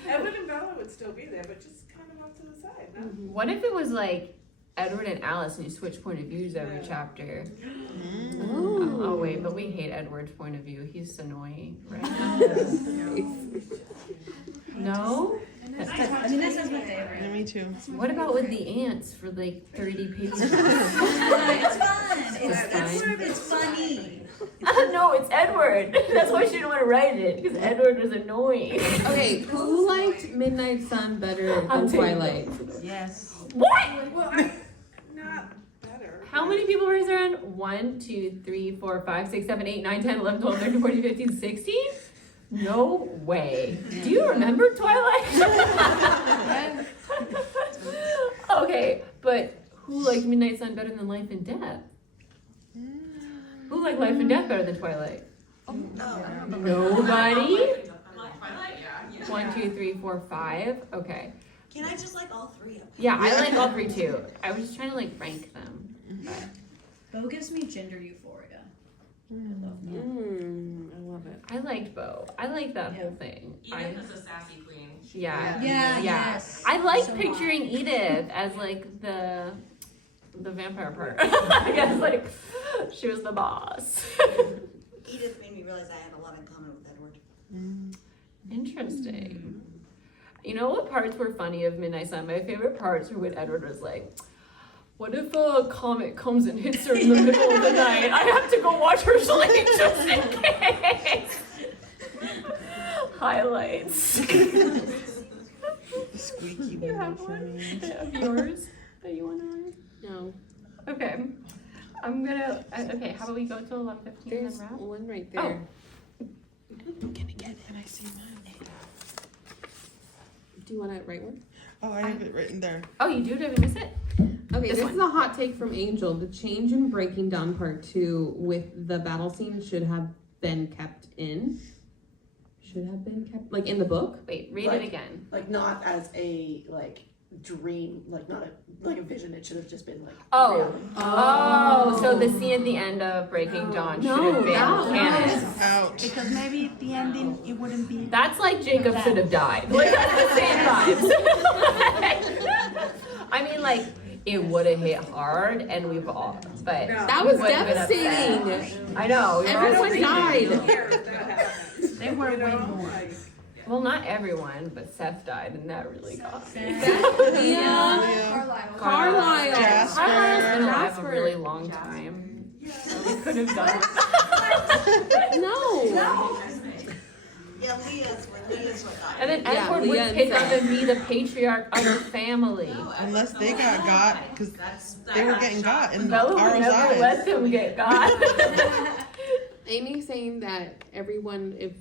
Edward and Bella would still be there, but just kind of off to the side, no? What if it was like Edward and Alice and you switch point of views every chapter? Oh wait, but we hate Edward's point of view. He's annoying, right? No? I mean, that sounds my favorite. Yeah, me too. What about with the ants for like 30 pages? It's fun. fine. It's funny. No, it's Edward. That's why she didn't want to write it, because Edward was annoying. Okay, who liked Midnight Sun better than Twilight? Yes. What? Well, not better. How many people raised their hand? 1, 2, 3, 4, 5, 6, 7, 8, 9, 10, 11, 12, 13, 14, 15, 16? No way. Do you remember Twilight? Okay, but who liked Midnight Sun better than Life and Death? Who liked Life and Death better than Twilight? Nobody? Twilight, yeah. 1, 2, 3, 4, 5. Okay. Can I just like all three of them? Yeah, I like all three too. I was just trying to like rank them. But Bo gives me gender euphoria. I love it. I liked Bo. I liked that whole thing. Edith is a sassy queen. Yeah. Yes. I like So picturing Edith as like the vampire part. I guess like she was the boss. Edith made me realize I had a lot in common with Edward. Interesting. You know what parts were funny of Midnight Sun? My favorite parts were when Edward was like, what if a comet comes and hits her in the middle of the night? I have to go watch her sleep just in case. Highlights. The squeaky You have for one me. of yours that you want to read? No. Okay. I'm gonna, okay, how about we go to 11:15 and There's then wrap? one right there. I'm gonna get it. And I see mine. Do you want to write one? Oh, I have it written there. Oh, you do? Did I miss it? Okay, This this one. is a hot take from Angel. The change in Breaking Dawn Part 2 with the battle scene should have been kept in. Should have been kept, like in the book? Wait, read it again. Like not as a like dream, like not a vision. It should have just been like. Oh. reality. Oh, so the scene at the end of Breaking Dawn should No, have been that canon. Ouch. Because maybe the ending, it wouldn't be. That's like Jacob should have died. Like, that's the same vibes. I mean, like, it would have hit hard and we've all, but. No. That was we would've been upset. devastating. I know. we were all Everyone screaming. died. Care if that happens. They were You way know? more. Like, Well, not everyone, but Seth died and that really got me. Yeah. Carlisle. Carlisle's been alive a Jasper. really long time. So we could have done it. No. Yeah, Leah's what And then Yeah, Edward Leah would and pick Seth. up and be the patriarch of the family. Unless they got, because they were getting got in Bella would Arro's never eyes. let them get got. Amy's saying that everyone, if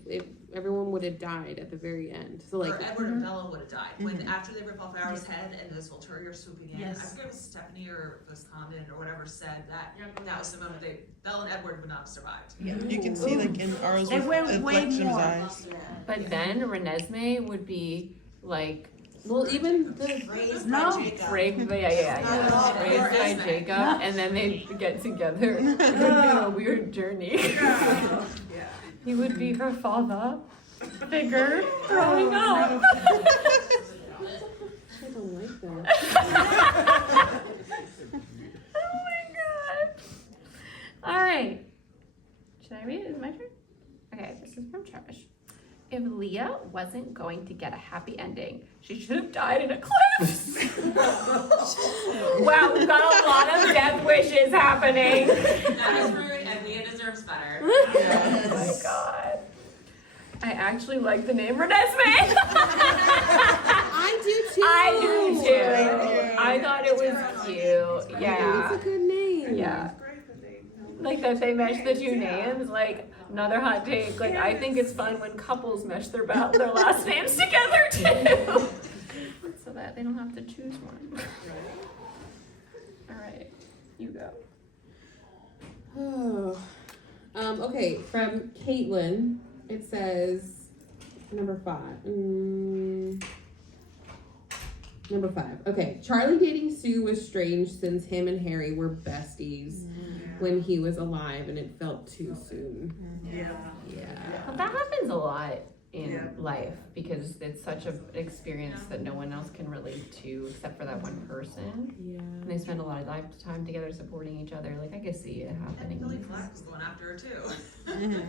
everyone would have died at the very end. So like, Or Edward and Bella would have died. When after they rip off Arrow's head and this Volturier swooping in, Yes. I forget if it was Stephanie or Viscondon or whatever said that was the moment Bella and Edward would not have survived. You can see like in Arro's They were way Lectrum's more. eyes. But then Renesmee would be like Well, even the Raised No. by Jacob. Raised by Jacob, and then they get together. It would be a weird journey. Yeah. He would be her father figure growing up. I don't like that. Oh my god. Alright. Should I read it? Is it my turn? Okay, this is from Trish. If Leah wasn't going to get a happy ending, she should have died in a cliff. Wow, we've got a lot of death wishes happening. That is rude, and Leah deserves better. Oh my god. I actually like the name Renesmee. I do too. I do Thank too. you. I thought it was cute. Yeah. It's a good name. Yeah. It's great that they know. Like that they mesh the two names. Like another hot take. Like I think it's fun when couples mesh their last names together too. So that they don't have to choose one. All right, you go. Oh. Okay, from Caitlin, it says number 5. Number 5. Okay, Charlie dating Sue was strange since him and Harry were besties when he was alive, and it felt too soon. Yeah. But that happens a lot in Yeah. life because it's such an experience that no one else can relate to except for that one person. Yeah. And they spend a lot of time together supporting each other. Like I could see it happening. Billy Black was going after her too.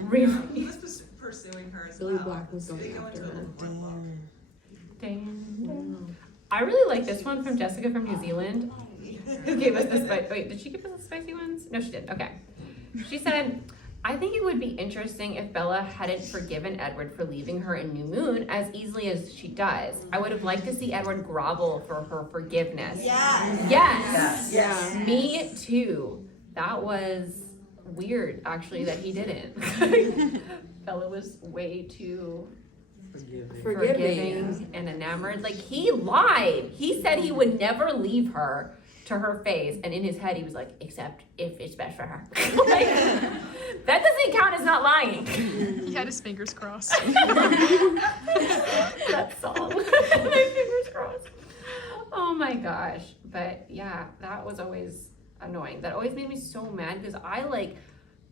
Really? He was pursuing her as Billy well. Black was They going go after into a her. little more love. Dang. I really like this one from Jessica from New Zealand, who gave us the spicy. Wait, did she give us the spicy ones? No, she did. Okay. She said, I think it would be interesting if Bella hadn't forgiven Edward for leaving her in New Moon as easily as she does. I would have liked to see Edward grovel for her forgiveness. Yes. Yes. Yes. Me too. That was weird, actually, that he didn't. Bella was way too forgiving and enamored. Like he lied. He said he would never leave her to her face, and in his head he was like, except if it's best for her. Like, that doesn't count as not lying. He had his fingers crossed. That song. My fingers crossed. Oh my gosh. But yeah, that was always annoying. That always made me so mad because I like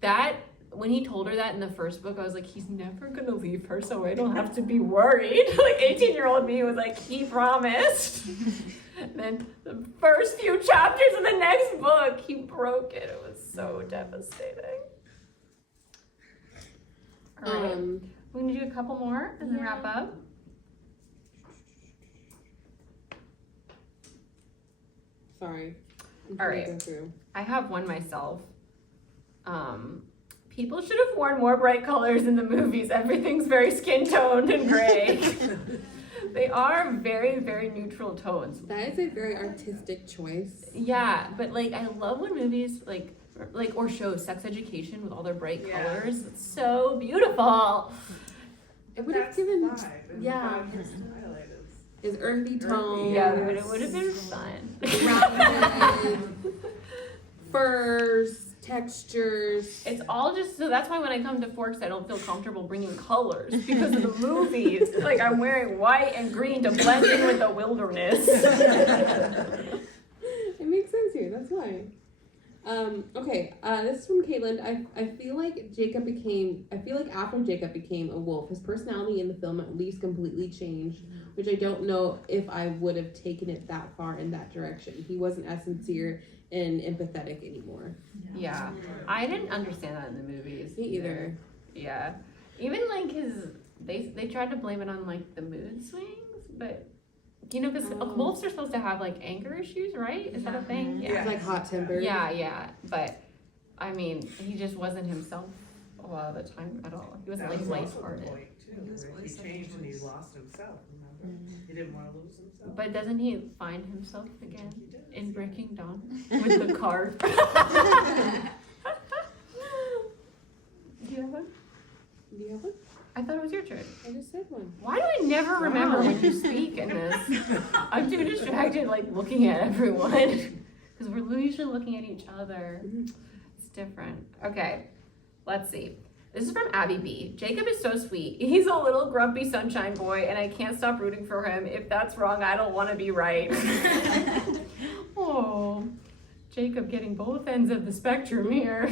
that. When he told her that in the first book, I was like, he's never gonna leave her, so I don't have to be worried. Like 18-year-old me was like, he promised. And then the first few chapters of the next book, he broke it. It was so devastating. All right, we're gonna do a couple more and then wrap up. Sorry. All right. Go through. I have one myself. People should have worn more bright colors in the movies. Everything's very skin toned and gray. They are very, very neutral tones. That is a very artistic choice. Yeah, but like I love when movies like or shows sex education with all their bright colors. It's so beautiful. It would have given Yeah. Twilight is earthy tone. Yeah, but it would have been fun. Rounded, furs, textures. It's all just so that's why when I come to Forks, I don't feel comfortable bringing colors because of the movies. Like I'm wearing white and green to blend in with the wilderness. It makes sense here. That's why. Okay. This is from Caitlin. I feel like after Jacob became a wolf, his personality in the film at least completely changed, which I don't know if I would have taken it that far in that direction. He wasn't as sincere and empathetic anymore. Yeah, I didn't understand that in the movies. Me either. Yeah, even like they tried to blame it on like the mood swings, but you know, because wolves are supposed to have like anger issues, right? Is that a thing? It's like hot tempered. Yeah, but I mean, he just wasn't himself a lot of the time at all. He wasn't like lighthearted. He changed and he lost himself, remember? He didn't want to lose himself. But doesn't he find himself again in Breaking Dawn with the card? Do you have one? Do you have one? I thought it was your turn. I just said one. Why do I never remember when you speak in this? I'm too distracted, like looking at everyone, because we're usually looking at each other. It's different. Okay, let's see. This is from Abby B. Jacob is so sweet. He's a little grumpy sunshine boy, and I can't stop rooting for him. If that's wrong, I don't want to be right. Oh, Jacob getting both ends of the spectrum here.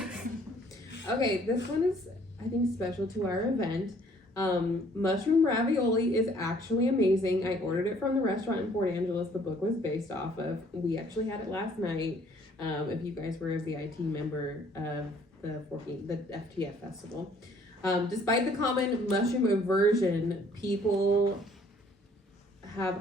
Okay, this one is, I think, special to our event. Mushroom ravioli is actually amazing. I ordered it from the restaurant in Port Angeles the book was based off of. We actually had it last night. If you guys were a VIT member of the FTF festival. Despite the common mushroom aversion people have,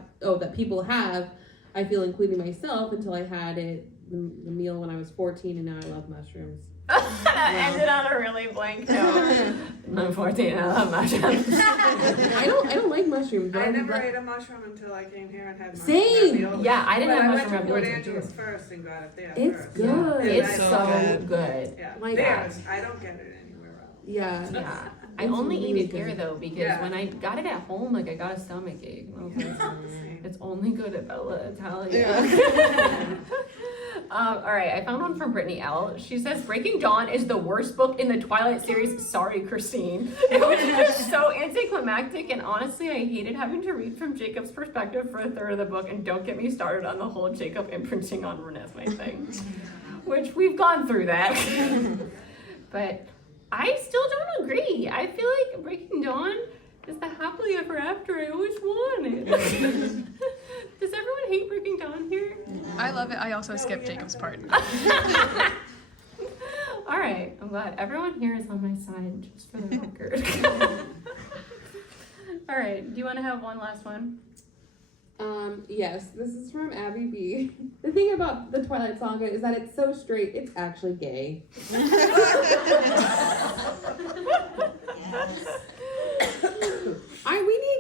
I feel, including myself, until I had it, the meal when I was 14, and now I love mushrooms. That ended on a really blank note. I'm 14, I love mushrooms. I don't like mushrooms. But I never ate a mushroom until I came here and had mushroom Same. ravioli. Yeah, I didn't But have I mushroom went to Port ravioli Angeles first and got it there It's first. good. It's And so good. Yeah, Like there, I don't get it anywhere else. Yeah. Yeah. I It's only really eat it here good. though because Yeah. when I got it at home, like I got a stomach ache. And I was like, Same. it's only good at Bella Italia. Yeah. All right, I found one from Brittany L. She says, Breaking Dawn is the worst book in the Twilight series. Sorry, Christine. It was just so anticlimactic, and honestly, I hated having to read from Jacob's perspective for a third of the book, and don't get me started on the whole Jacob imprinting on Renesmee thing, which we've gone through that. But I still don't agree. I feel like Breaking Dawn is the happily ever after I always wanted. Does everyone hate Breaking Dawn here? I love it. I also skipped Jacob's part. All right, I'm glad everyone here is on my side, just for the record. All right, do you want to have one last one? Yes, this is from Abby B. The thing about the Twilight Saga is that it's so straight, it's actually gay.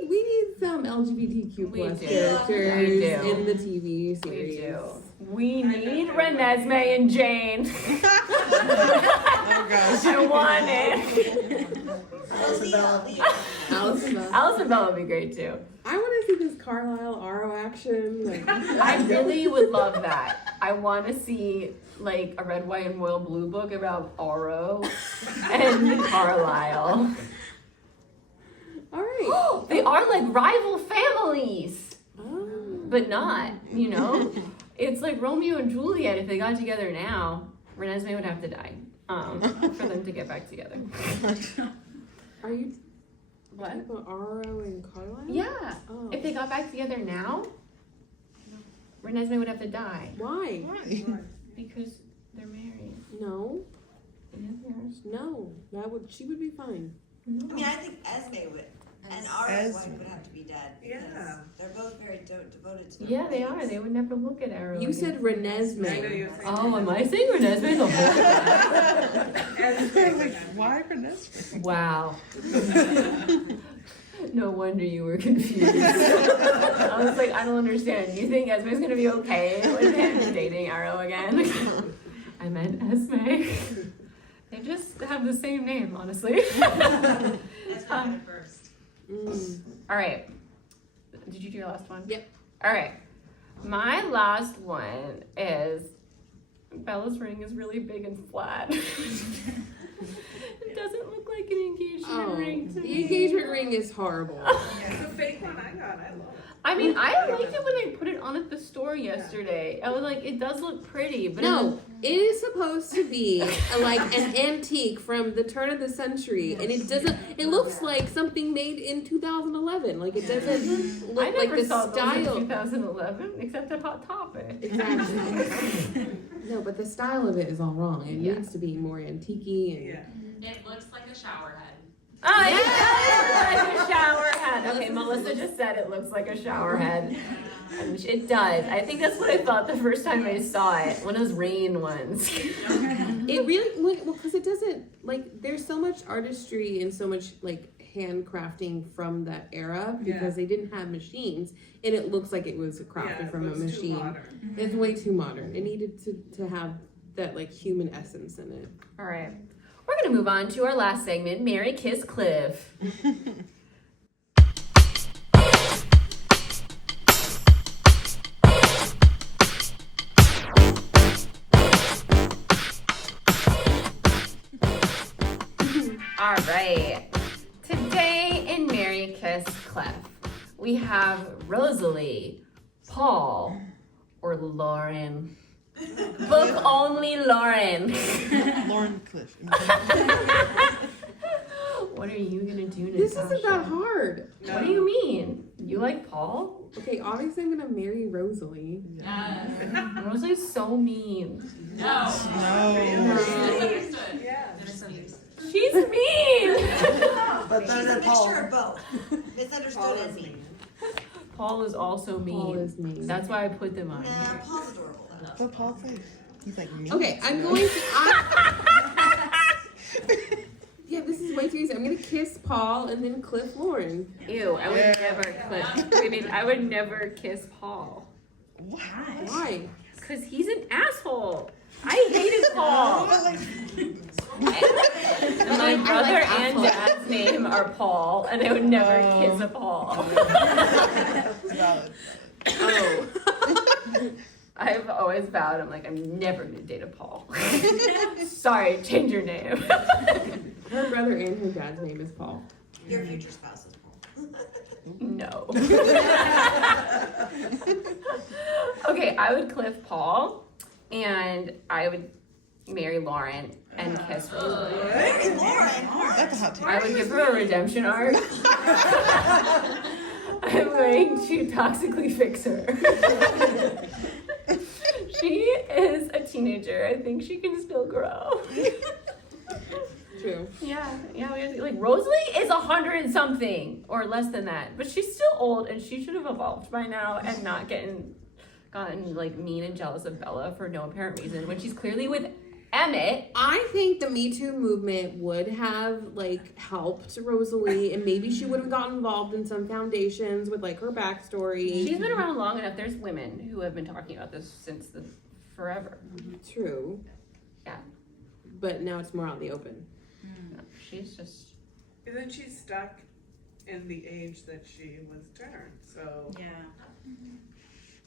We need some LGBTQ plus do. characters We do. in the TV We series. do. We need Renesmee and Jane. Oh gosh. I want it. Alice and Bella. Alice and Bella would be great too. I want to see this Carlisle Aro action. Like, I really would love that. I want to see like a red, white, and royal blue book about Aro and Carlisle. all right. They are like rival families, Oh. but not, you know? It's like Romeo and Juliet. If they got together now, Renesmee would have to die for them to get back together. Are you What? talking about Aro and Carlisle? Yeah. Oh. If they got back together now, Renesmee would have to die Why? Why? because they're married. No. Yes. No. she would be fine. I mean, I think Esme would, and Ara's Esme. wife would have to be dead. Yeah. because They're both very devoted to their Yeah, they mates. are. They would never look at Arrow. You again. said I know Renesmee. you're saying Oh, am I saying Renesmee the whole time? Like, why Renesmee? Wow. No wonder you were confused. I was like, I don't understand. You think Esme's gonna be okay with him dating Arrow again? I meant Esme. They just have the same name, honestly. That's what I did first. All right. Did you do your last one? Yep. All right. My last one is Bella's ring is really big and flat. It doesn't look like an engagement ring to The me. engagement ring is horrible. It's a fake one I got, I love it. I mean, I liked it when they put it on at the store yesterday. I was like, it does look pretty, but No, it is supposed to be like an antique from the turn of the century, and it doesn't. It looks like something made in 2011. Like it doesn't I look never like the saw those in style. 2011, except at Hot Topic. Exactly. No, but the style of it is all wrong. It Yeah. needs to be more antique-y and Yeah. It looks like a shower head. Oh, yeah, it looks like a shower head. Okay, Melissa just said it looks like a shower head. And it does. I think that's what I thought the first time I saw it. One of those rain ones. it really well because it doesn't like. There's so much artistry and so much like handcrafting from that era because they didn't have machines, and it looks like it was crafted Yeah, from a it was too machine. modern. It's way too modern. It needed to have that like human essence in it. All right. We're going to move on to our last segment, Mary Kiss Cliff. All right. Today in Mary Kiss Clef, we have Rosalie, Paul, or Lauren. Book only Lauren. Lauren Cliff. What are you gonna do, Natasha? This isn't that hard. What do you mean? You like Paul? Okay, obviously I'm gonna marry Rosalie. Rosalie's so mean. No. She's mean. But she's a mixture of both. Misunderstood as mean. Paul is also mean. Paul is mean. That's why I put them on. Nah, Paul's adorable though. But Paul's like, he's like me. Okay, I'm going to. Yeah, this is way too easy. I'm gonna kiss Paul and then Cliff Lauren. Ew, I would never I would never kiss Paul. Why? Cause he's an asshole. I hated Paul. My brother and dad's name are Paul, and I would never kiss a Paul. Oh. I've always vowed, I'm like, I'm never gonna date a Paul. Sorry, change your name. Her brother and her dad's name is Paul. Your future spouse is Paul. No. Okay, I would cliff Paul, and I would marry Lauren and kiss Rosalie. That's a hot take. I would give her a redemption arc. I'm going to toxically fix her. She is a teenager. I think she can still grow. True. Yeah, like Rosalie is 100-something or less than that, but she's still old and she should have evolved by now and not gotten like mean and jealous of Bella for no apparent reason when she's clearly with Emmett. I think the Me Too movement would have like helped Rosalie, and maybe she would have gotten involved in some foundations with like her backstory. She's been around long enough. There's women who have been talking about this since forever. True. Yeah. But now it's more out in the open. No, she's just. Isn't she stuck in the age that she was turned? So Yeah.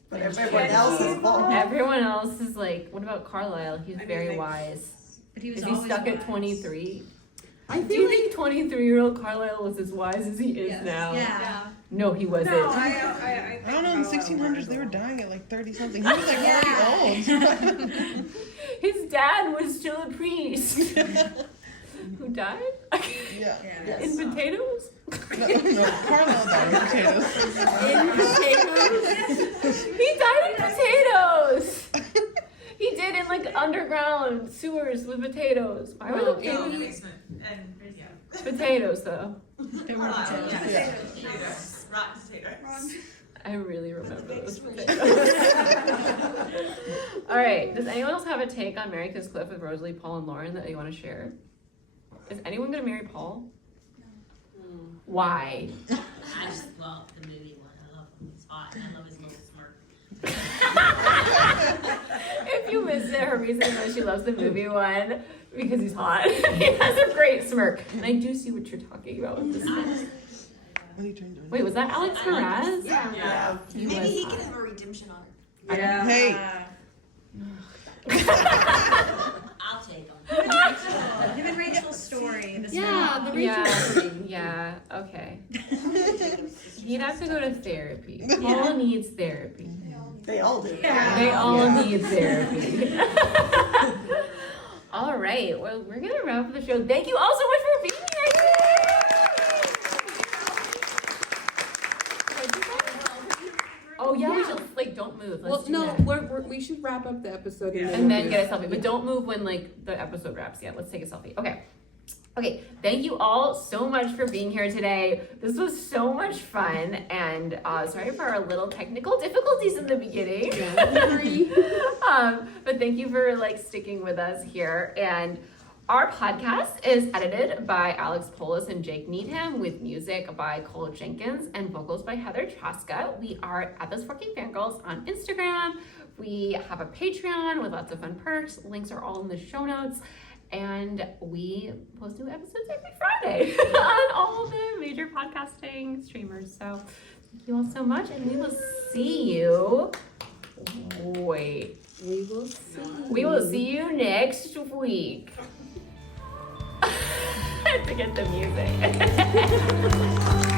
But everyone else is Paul. Everyone else is like, what about Carlisle? He's very they- wise. But he was Is he always stuck at wise. 23? I Do feel you like think 23-year-old Carlisle was as wise as he is now? Yeah. No, he wasn't. no, I I don't know, in the 1600s they were dying at like 30 something. He was like already old. His dad was still a priest. Who died? Yeah. In potatoes? No, Carlisle died in potatoes. in potatoes. He died in potatoes! He did in like underground sewers with potatoes. Why were the babies Basement. And, yeah. potatoes though? They were potatoes. Yeah. Potatoes. Rotten potatoes. I really remember those potatoes. Alright, does anyone else have a take on Mary Kiss Cliff with Rosalie, Paul, and Lauren that you want to share? Is anyone gonna marry Paul? Why? I just love the movie one. I love him. He's hot. I love his little smirk. If you missed it, her reason why she loves the movie one, because he's hot. He has a great smirk. And I do see what you're talking about with this smirk. When he turned Wait, was that Alex Perez? Yeah. He Maybe was he hot. can have a redemption arc. Yeah. Hey. I'll take him. Him and Rachel's story. This Yeah, the Rachel story. Yeah, okay. He'd have to go to therapy. Paul needs therapy. They all do. They all need therapy. All right, well, we're gonna wrap up the show. Thank you all so much for being here. Oh yeah, we should like don't move. Let's Well, do no, that. we should wrap up the episode And then get a selfie, but don't move when like the episode wraps yet. Let's take a selfie. Okay. Okay, thank you all so much for being here today. This was so much fun, and sorry for our little technical difficulties in the beginning. But thank you for like sticking with us here. And our podcast is edited by Alex Polis and Jake Needham, with music by Cole Jenkins and vocals by Heather Traska. We are at Those Forking Fangirls on Instagram. We have a Patreon with lots of fun perks. Links are all in the show notes. And we post new episodes every Friday on all the major podcasting streamers. So thank you all so much, and we will see you. Wait. We will see. We will see you next week. to get the music.